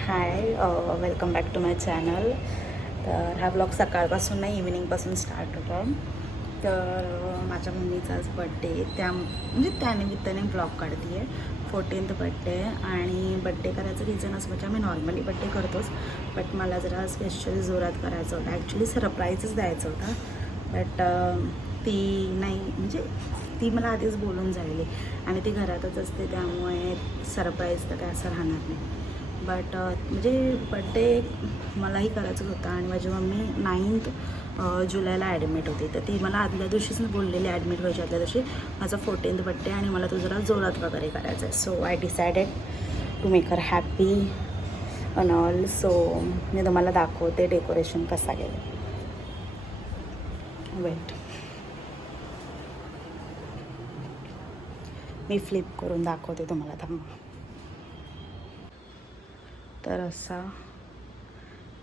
High, welcome back to my channel. तर हा blog सकाळपासून नाही, इव्हिनिंगपासून स्टार्ट होतो. तर माझ्या मम्मीचा आज बड्डे, म्हणजे त्यानिमित्ताने ब्लॉग काढते आहे. 14th birthday. आणि बड्डे करायचं रिझन असं म्हणजे आम्ही नॉर्मली बड्डे करतोच, बट मला जरा स्पेशल जोरात करायचं होता. ॲक्च्युली सरप्राईजच द्यायचं होता, बट ती नाही, म्हणजे ती मला आधीच बोलून जाईल आणि ती घरातच असते, त्यामुळे सरप्राईज तर काय असं राहणार नाही. बट म्हणजे बड्डे मलाही करायचं होतं आणि माझी मम्मी 9th जुलैला ॲडमिट होती. तर ती मला आदल्या दिवशीच बोललेली, ॲडमिट व्हायच्या आदल्या दिवशी माझा 14th बड्डे आणि मला तो जरा जोरात वगैरे करायचा आहे. So I decided to make her happy and all. So मी तुम्हाला दाखवते डेकोरेशन कसा गेलं. वेट, मी फ्लिप करून दाखवते तुम्हाला, थांबा. तर असा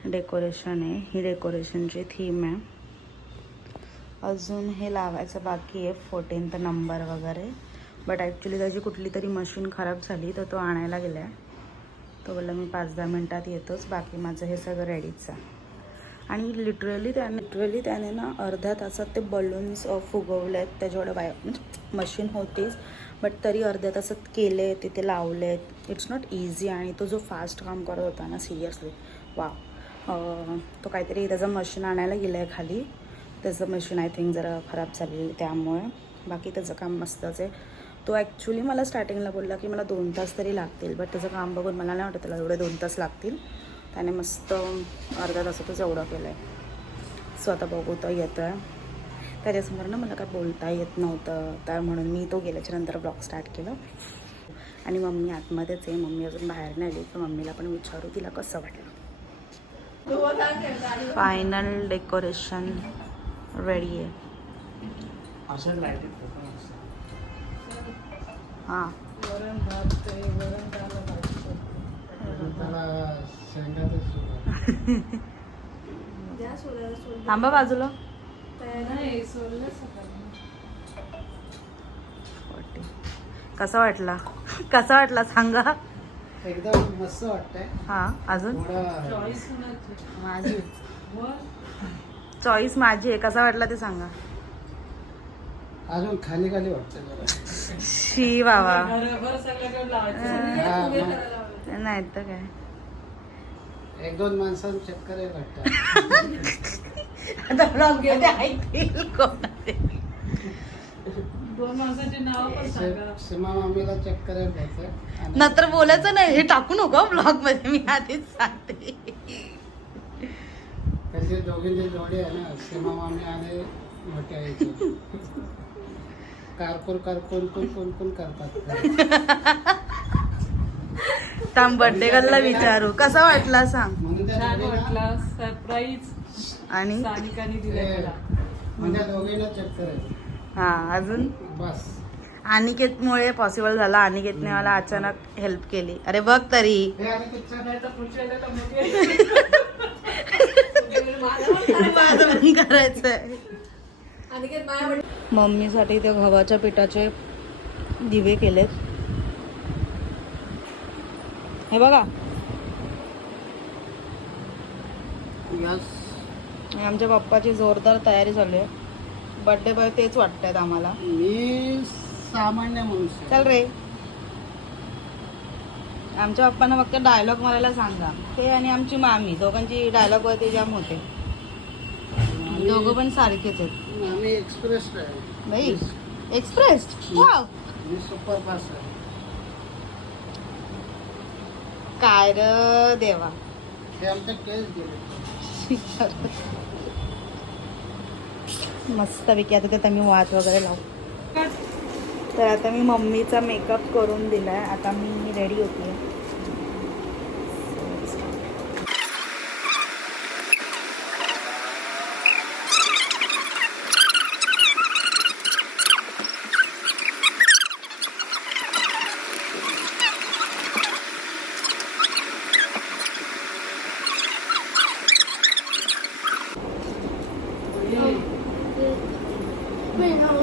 डेकोरेशन आहे, ही डेकोरेशनची थीम आहे. अजून हे लावायचं बाकी आहे, 14th नंबर वगैरे. बट ॲक्च्युली त्याची कुठली तरी मशीन खराब झाली, तर तो आणायला गेला आहे. तो बोलला मी 5-10 मिनटात येतोच, बाकी माझं हे सगळं रेडीच आहे. आणि लिटरली त्याने ना अर्ध्या तासात ते बलून्स फुगवले आहेत. त्याच्याकडे म्हणजे मशीन होतीच, बट तरी अर्ध्या तासात केले, तिथे लावलेत. It's not easy. आणि तो जो फास्ट काम करत होता ना, सिरियसली वा. तो काहीतरी त्याचं मशीन आणायला गेलं आहे खाली. त्याचं मशीन आय थिंक जरा खराब झालेलं, त्यामुळे. बाकी त्याचं काम मस्तच आहे. तो ॲक्च्युली मला स्टार्टिंगला बोलला की मला 2 तास तरी लागतील, बट त्याचं काम बघून मला नाही वाटत त्याला एवढे 2 तास लागतील. त्याने मस्त अर्ध्या तासातच एवढं केलं आहे. सो आता बघू तर येतो आहे. त्याच्यासमोर ना मला काय बोलता येत नव्हतं, तर म्हणून मी तो गेल्याच्या नंतर ब्लॉग स्टार्ट केलं. आणि मम्मी आतमध्येच आहे, मम्मी अजून बाहेर नाही आली, तर मम्मीला पण विचारू तिला कसं वाटलं. फायनल डेकोरेशन रेडी आहे. हां, थांबा बाजूला. कसा वाटला सांगा. एकदम मस्त वाटतंय. हां, अजून माझी चॉईस माझी आहे. कसा वाटला ते सांगा. अजून खाली वाटतंय जरा. शी बाबा, नाही तर काय. 1-2 माणसांना चक्कर आहे वाटतं. आता ब्लॉग मध्ये ऐकतील कोण? 2 माणसाचे नाव पण सांगा. सीमा मामीला चक्कर आहे वाटतं. नंतर बोलायचं नाही, हे टाकू नको ब्लॉग मध्ये, मी आधीच सांगते. त्यांचे दोघींची जोडी आहे ना, सीमा मामी आणि मोठ्या आईची. कारकोन करतात. थांब, बर्थडे गर्लला विचारू कसा वाटला सांग. छान वाटला. सरप्राईज आणि सानिकाने दिले मला. म्हणजे दोघींना चक्कर आहे. हा, अजून बस अनिकेतमुळे पॉसिबल झाला. अनिकेतने मला अचानक हेल्प केली. अरे बघ तरी. हे आणि किती नाही तर पुढच्या वेळेला कमेंट माझं पण करायचंय. मम्मीसाठी ते गव्हाच्या पिठाचे दिवे केलेत, हे बघा. यस. आणि आमच्या पप्पाची जोरदार तयारी चालू आहे. बर्थडे बॉय तेच वाटतायत आम्हाला. मी सामान्य माणूस आहे. चल रे. आमच्या पप्पांना फक्त डायलॉग मारायला सांगा. ते आणि आमची मामी दोघांची डायलॉग वरती जाम होते. दोघं पण सारखेच आहेत. आम्ही एक्सप्रेस आहे. बाई एक्सप्रेस. वाव, मी सुपरफास्ट आहे. काय र देवा. हे आमचे केस गेले. मस्तपैकी आता त्यात मी वाच वगैरे लावू. तर आता मी मम्मीचा मेकअप करून दिलाय. आता मी रेडी होते.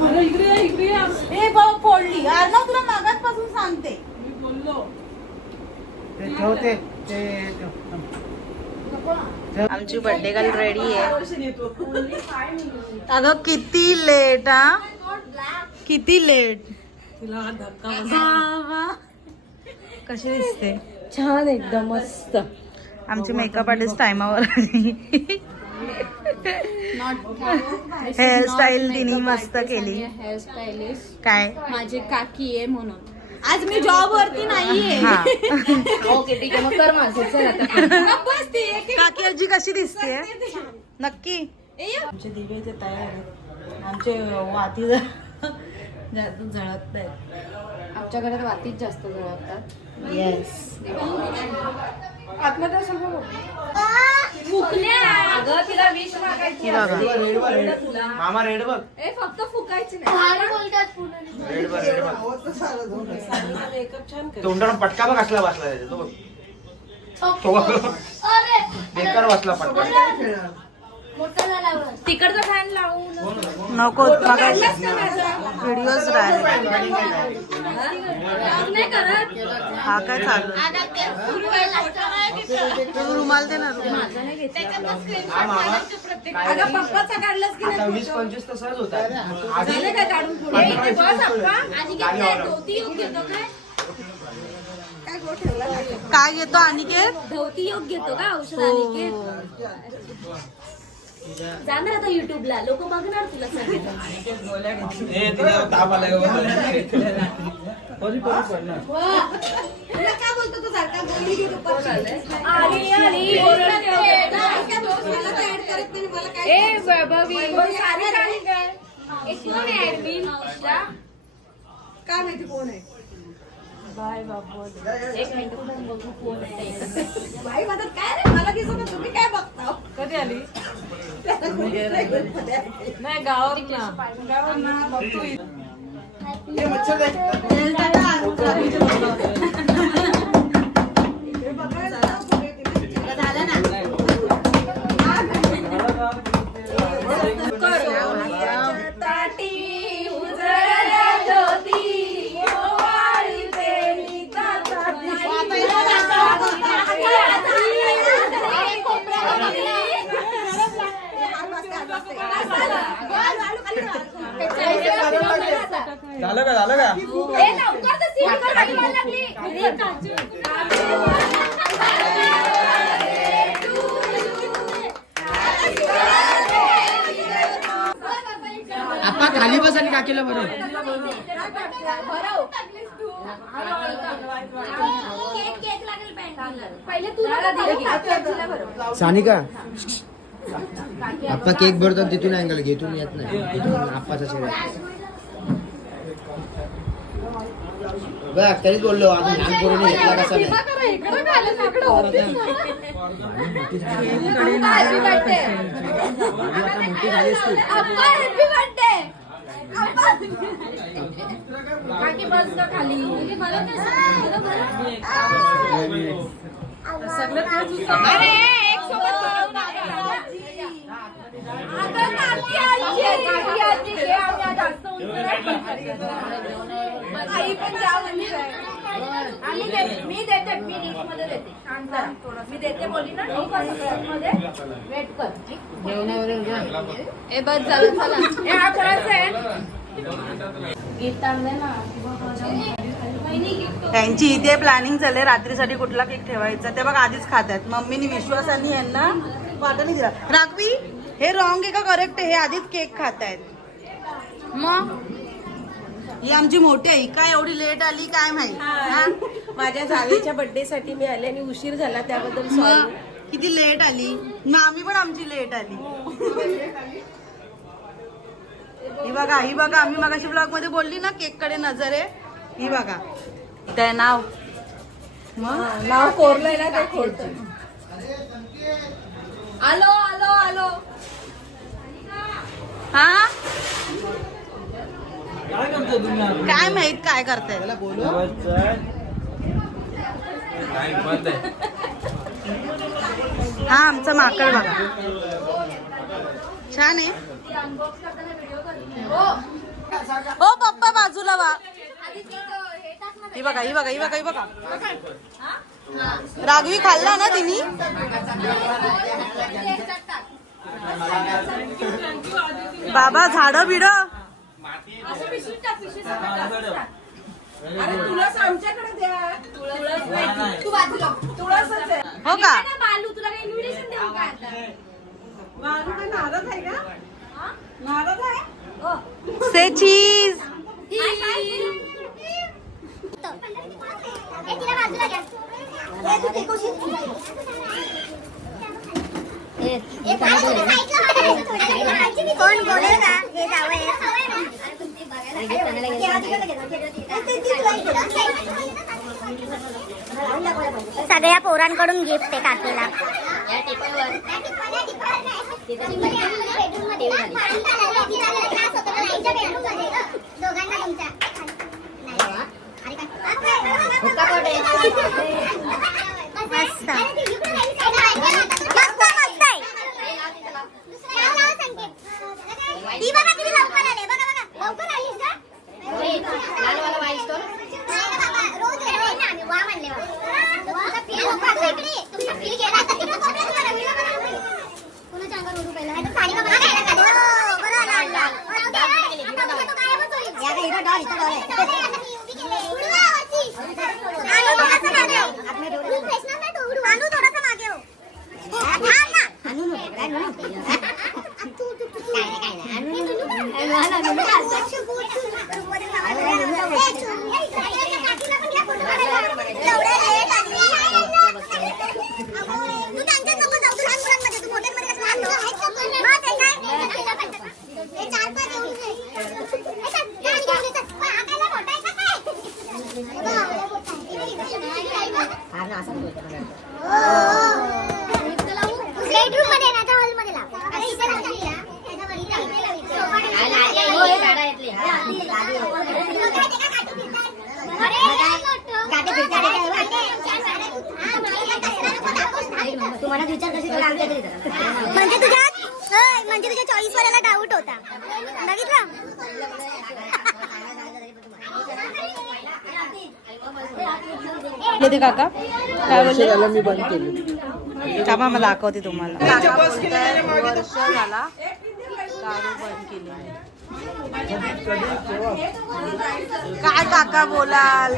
अरे इकडे या. ए भाऊ फोडली यार ना, तुला मागासपासून सांगते. मी बोललो. ते ठेवते ते आमची बर्थडे गर्ल रेडी आहे. अगं किती लेट हा, किती लेट. कशी दिसते? छान एकदम मस्त. आमची मेकअप आर्टिस्ट टाइमावर आली. हेअरस्टाईल तिने मस्त केली. हेअर स्टायलिस्ट काय माझी काकी आहे म्हणून. आज मी जॉब वरती नाहीये. हा. ओके ठीक आहे मग कर माझं. चल आता बस ती एक काकी आजी कशी दिसते नक्की? आमचे दिवे ते तयार आहेत. आमचे वाती जास्त जळत नाहीत. आमच्या घरात वातीच जास्त जळतात. येस. आतमध्ये असेल बघ. अगं तिला विश मागायची. मामा रेड बघ. ए फक्त फुकायची नाही. तोंडाला पटका बघ असला बसला त्याच्या तो बघ. तो बघ. बेकार बसला पटका. तिकडचा फॅन लावून नको मगा व्हिडिओज राहिले. नाही करत. हा काय चालू रुमाल दे ना. हा मामा अगं पप्पाचा काढलास की आता 20-25 तर सहज होता. झालं काय काढून पुढे? इथे बस अप्पा. आणि काय धोती योग घेतो काय? काय घेतो अनिकेत? धोती योग घेतो का औषध अनिकेत? जाणार आता युट्यूबला लोक बघणार तुला सगळेजण. ताप आलाय काय बोलतो तू सारखा गोळी घेतो काय माहिती कोण आहे? बाय बाबा एक मिनिट बघू कोण आहे. बाई म्हणतात काय रे मला दिसत तुम्ही काय बघता? कधी आली? नाही गावात ना बघतो. झालं का झालं का? आपण खाली बस आणि काकीला बरं. सानिका आप्पा केक भरतो तिथून अँगल घेतून येत नाही. आप्पाचा चेहरा बघ तरीच बोललो आम्ही लहान पोरांनी घेतला कसा नाही. मोठी झाली असती. मी देते मी लिस्ट मध्ये देते. शांत राहा. मी देते बोली ना मध्ये वेट कर. ए बस झालं चला. ए हा कोणाचा आहे? गिफ्ट आणले ना. त्यांची इथे प्लॅनिंग चालले रात्रीसाठी कुठला केक ठेवायचा ते बघ आधीच खातात. मम्मीनी विश्वासाने यांना वाटा नाही दिला. राघवी हे रॉंग आहे का करेक्ट आहे? हे आधीच केक खातायत. मग ही आमची मोठी आई काय एवढी लेट आली काय माहिती. माझ्या जावेच्या बर्थडे साठी मी आले आणि उशीर झाला त्याबद्दल मग किती लेट आली. मग आम्ही पण आमची लेट आली. ही बघा आम्ही मगाशी ब्लॉग मध्ये बोलली ना केक कडे नजर आहे. ही बघा त्या नाव नाव कोरलंय ना ते खोलतोय. आलो आलो आलो. हा काय माहित काय करताय. हा आमचा माकड बघा छान आहे. हो पप्पा बाजूला वा. ही बघा राघवी खाल्ला ना तिने. बाबा झाडं बिड अरे तुळस आमच्याकडे द्या. तुळस नाही, तू बाजूला तुळसच आहे. हो का. बालू तुला काही इन्व्हिटेशन देऊ का आता? बालू काय नाराज आहे का? नाराज आहे. से चीज. कोण बोलेल का हे जावं सगळ्या पोरांकडून गिफ्ट आहे काकीला. मस्त मस्त मस्त आहे. ती बघा किती लवकर आले. बघा बघा लवकर आलीस का? रोज येतो ना आम्ही. वा म्हणले कुणाच्या अंगावर उडू पहिला साडी बघा. तुम्हाला विचार कशी म्हणजे तुझ्या चॉईस वाल्याला डाऊट होता. बघितलं ते काका काय बोलले. मी बंद केली. थांबा मला दाखवते तुम्हाला. वर्ष झाला दारू बंद केली. काय काका बोलाल.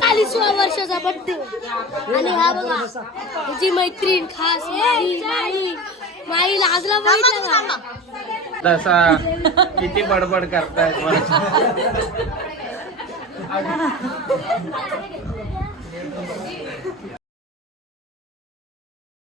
40व्या वर्षाचा बर्थडे आणि हा बघा तुझी मैत्रीण खास माई लाजला बघितलं का. तसा किती बडबड करतायत.